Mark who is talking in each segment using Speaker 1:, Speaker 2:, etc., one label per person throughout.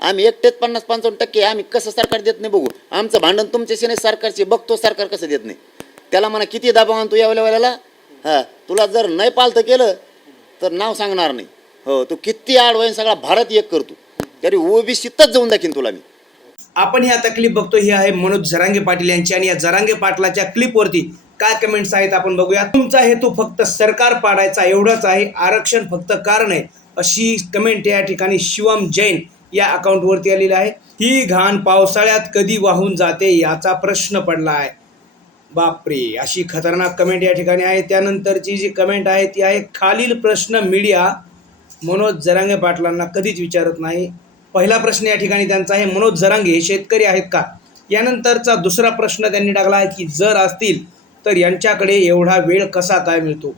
Speaker 1: आम्ही एकटेच पन्नास पंचावन्न टक्के आम्ही कसं सरकार देत नाही बघू. आमचं भांडण तुमच्याशी नाही सरकारचे बघतो सरकार कसं देत नाही. त्याला म्हणा किती दाबा आणतो यावल्या वेळेला हां तुला जर नाही पालतं केलं तर नाव सांगणार नाही. हो तू किती आडवाईन सगळा भारत एक करतो. तरी ओबीसीतच जाऊन दाखीन तुला मी.
Speaker 2: आपण ही आता क्लिप बघतो ही आहे मनोज जरांगे पाटील यांची आणि या जरांगे पाटलाच्या क्लिपवरती काय कमेंट्स आहेत आपण बघूया. तुमचा हेतू फक्त सरकार पाडायचा एवढाच आहे आरक्षण फक्त कारण आहे अशी कमेंट या ठिकाणी शिवम जैन या अकाउंटवरती आलेली आहे. ही घाण पावसाळ्यात कधी वाहून जाते याचा प्रश्न पडला आहे. बापरे अशी खतरनाक कमेंट या ठिकाणी आहे. त्यानंतरची जी कमेंट आहे ती आहे खालील प्रश्न मीडिया मनोज जरांगे पाटलांना कधीच विचारत नाही. पहिला प्रश्न या ठिकाणी त्यांचा आहे मनोज जरांगे हे शेतकरी आहेत का? यानंतरचा दुसरा प्रश्न त्यांनी टाकला आहे की जर असतील तर यांच्याकडे एवढा वेळ कसा काय मिळतो?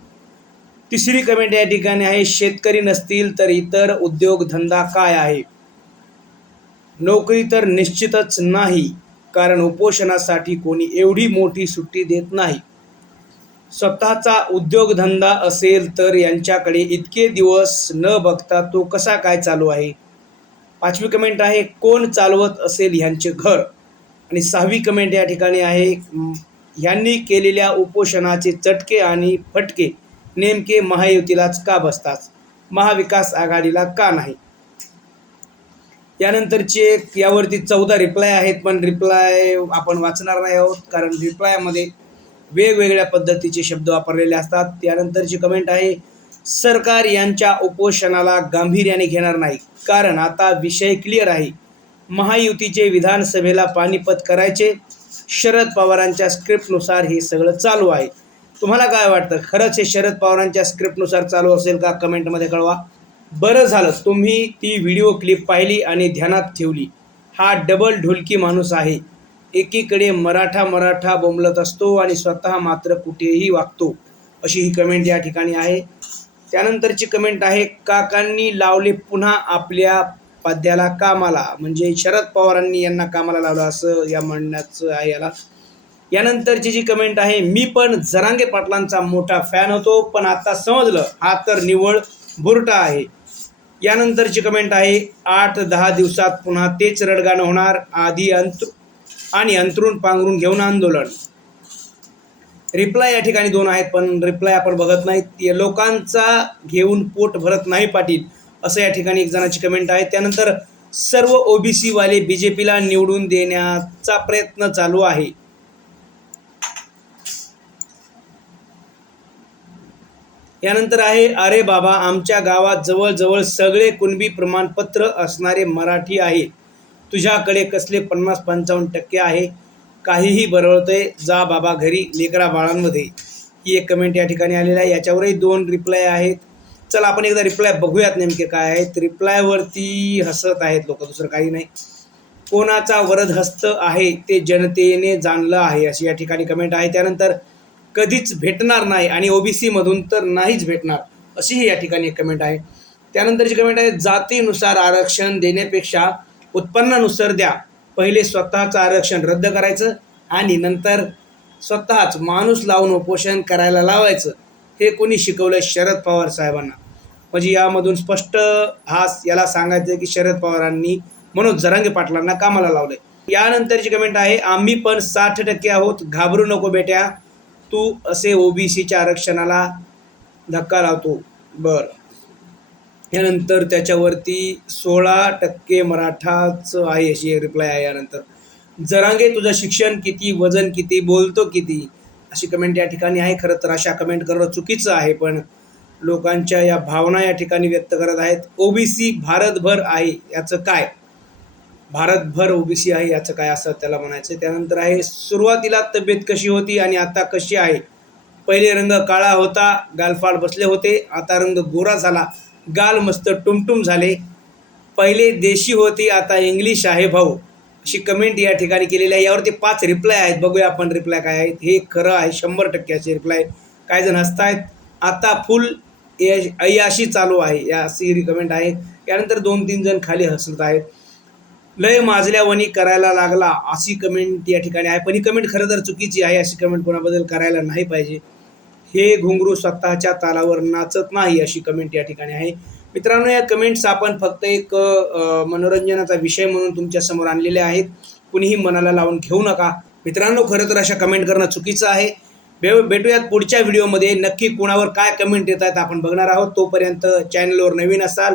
Speaker 2: तिसरी कमेंट या ठिकाणी आहे शेतकरी नसतील तर इतर उद्योगधंदा काय आहे? नोकरी तर निश्चितच नाही कारण उपोषणासाठी कोणी एवढी मोठी सुट्टी देत नाही. स्वतःचा उद्योगधंदा असेल तर यांच्याकडे इतके दिवस न बघता तो कसा काय चालू आहे? पाचवी कमेंट आहे कोण चालवत असेल ह्यांचे घर? आणि सहावी कमेंट या ठिकाणी आहे ह्यांनी केलेल्या उपोषणाचे चटके आणि फटके नेमके महायुतीलाच का बसतात? महाविकास आघाडीला का नाही? यानंतरचे एक यावरती चौदा रिप्लाय आहेत पण रिप्लाय आपण वाचणार नाही आहोत कारण रिप्लायमध्ये वेगवेगळ्या पद्धतीचे शब्द वापरलेले असतात. त्यानंतरची कमेंट आहे सरकार यांच्या उपोषणाला गांभीर्याने घेणार नाही. कारण आता विषय क्लिअर आहे. महायुतीचे विधानसभेला पानिपत करायचे. शरद पवारांच्या स्क्रिप्टनुसार हे सगळं चालू आहे. तुम्हाला काय वाटतं? खरंच हे शरद पवारांच्या स्क्रिप्टनुसार चालू असेल का? कमेंटमध्ये कळवा. बरं झालं. तुम्ही ती व्हिडिओ क्लिप पाहिली आणि ध्यानात ठेवली. हा डबल ढोलकी माणूस आहे. एकीकडे मराठा मराठा बोंबलत असतो आणि स्वतः मात्र कुठेही वागतो अशी ही कमेंट या ठिकाणी आहे. त्यानंतरची कमेंट आहे काकांनी लावले पुन्हा आपल्या पद्याला कामाला. म्हणजे शरद पवारांनी यांना कामाला लावलं असं या म्हणण्याचं आहे याला. यानंतरची जी कमेंट आहे मी पण जरांगे पाटलांचा मोठा फॅन होतो पण आता समजलं हा तर निवळ बुरटा आहे. यानंतरची कमेंट आहे आठ दहा दिवसात पुन्हा तेच रडगाणं होणार आधी अंतर आणि अंतरून पांघरून घेऊन आंदोलन. रिप्लाय या ठिकाणी दोन आहेत पण रिप्लाय आपण बघत नाहीत. या लोकांचा घेऊन पोट भरत नाही पाटील असं या ठिकाणी एक जणाची कमेंट आहे. त्यानंतर सर्व ओबीसीवाले बी जे पीला निवडून देण्याचा प्रयत्न चालू आहे. यानंतर आहे अरे बाबा आमच्या गावात जवळजवळ सगळे कुणबी प्रमाणपत्र असणारे मराठी आहे तुझ्याकडे कसले पन्नास पंचावन्न टक्के आहे? काहीही बरवतंय जा बाबा घरी लेकरा बाळांमध्ये. ही एक कमेंट या ठिकाणी आलेला आहे. याच्यावरही दोन रिप्लाय आहेत. चला आपण एकदा रिप्लाय बघूयात नेमके काय आहेत. रिप्लायवरती हसत आहेत लोक दुसरं काही नाही. कोणाचा वरदहस्त आहे ते जनतेने जाणलं आहे अशी या ठिकाणी कमेंट आहे. त्यानंतर कधीच भेटणार नाही आणि ओबीसी मधून तर नाहीच भेटणार अशीही या ठिकाणी एक कमेंट आहे. त्यानंतरची कमेंट आहे जातीनुसार आरक्षण देण्यापेक्षा उत्पन्नानुसार द्या. पहिले स्वतःचं आरक्षण रद्द करायचं आणि नंतर स्वतःच माणूस लावून उपोषण करायला लावायचं. हे कोणी शिकवलं शरद पवार साहेबांना. म्हणजे यामधून स्पष्ट हा याला सांगायचं की शरद पवारांनी मनोज जरांगे पाटलांना कामाला लावलंय. यानंतरची कमेंट आहे आम्ही पण साठ टक्के आहोत घाबरू नको बेट्या. तू असे ओबीसीच्या आरक्षणाला धक्का लावतो. बर. यानंतर त्याच्यावरती सोळा टक्के मराठाच आहे अशी रिप्लाय आहे यानंतर. जरांगे तुझं शिक्षण किती? वजन किती? बोलतो किती? अशी कमेंट या ठिकाणी आहे खरं तर. अशा कमेंट करणं चुकीचं आहे पण लोकांच्या या भावना या ठिकाणी व्यक्त करत आहेत. ओबीसी भारतभर आहे. याचं काय? भारतभर ओबीसी आहे याचं काय असं त्याला म्हणायचं त्यानंतर आहे सुरुवातीला तब्येत कशी होती आणि आता कशी आहे? पहिले रंग काळा होता गालफाड बसले होते. आता रंग गोरा झाला गाल मस्त टुमटुम झाले. पहिले देशी होती आता इंग्लिश आहे भाऊ. अशी कमेंट या ठिकाणी केलेली आहे. यावरती पाच रिप्लाय आहेत. बघूया आपण रिप्लाय काय आहेत. हे खरं आहे शंभर टक्के असे रिप्लाय काही जण हसतायत. आता फुल ए अय्याशी चालू आहे. या अशी कमेंट आहे. यानंतर दोन तीन जण खाली हसत आहेत. लय माजल्यावणी करायला लागला. अशी कमेंट या ठिकाणी आहे. पण ही कमेंट खरं तर चुकीची आहे. अशी कमेंट कोणाबद्दल करायला नाही पाहिजे. हे घुंगरू स्वतःच्या तालावर नाचत नाही अशी कमेंट या ठिकाणी आहे. मित्रांनो या कमेंट्स आपण फक्त एक मनोरंजनाचा विषय म्हणून तुमच्यासमोर आणलेले आहेत. कुणीही मनाला लावून घेऊ नका. मित्रांनो खरं तर अशा कमेंट करणं चुकीचं आहे. भे भेटूयात पुढच्या व्हिडिओमध्ये नक्की कुणावर काय कमेंट येत आहेत आपण बघणार आहोत. तोपर्यंत चॅनलवर नवीन असाल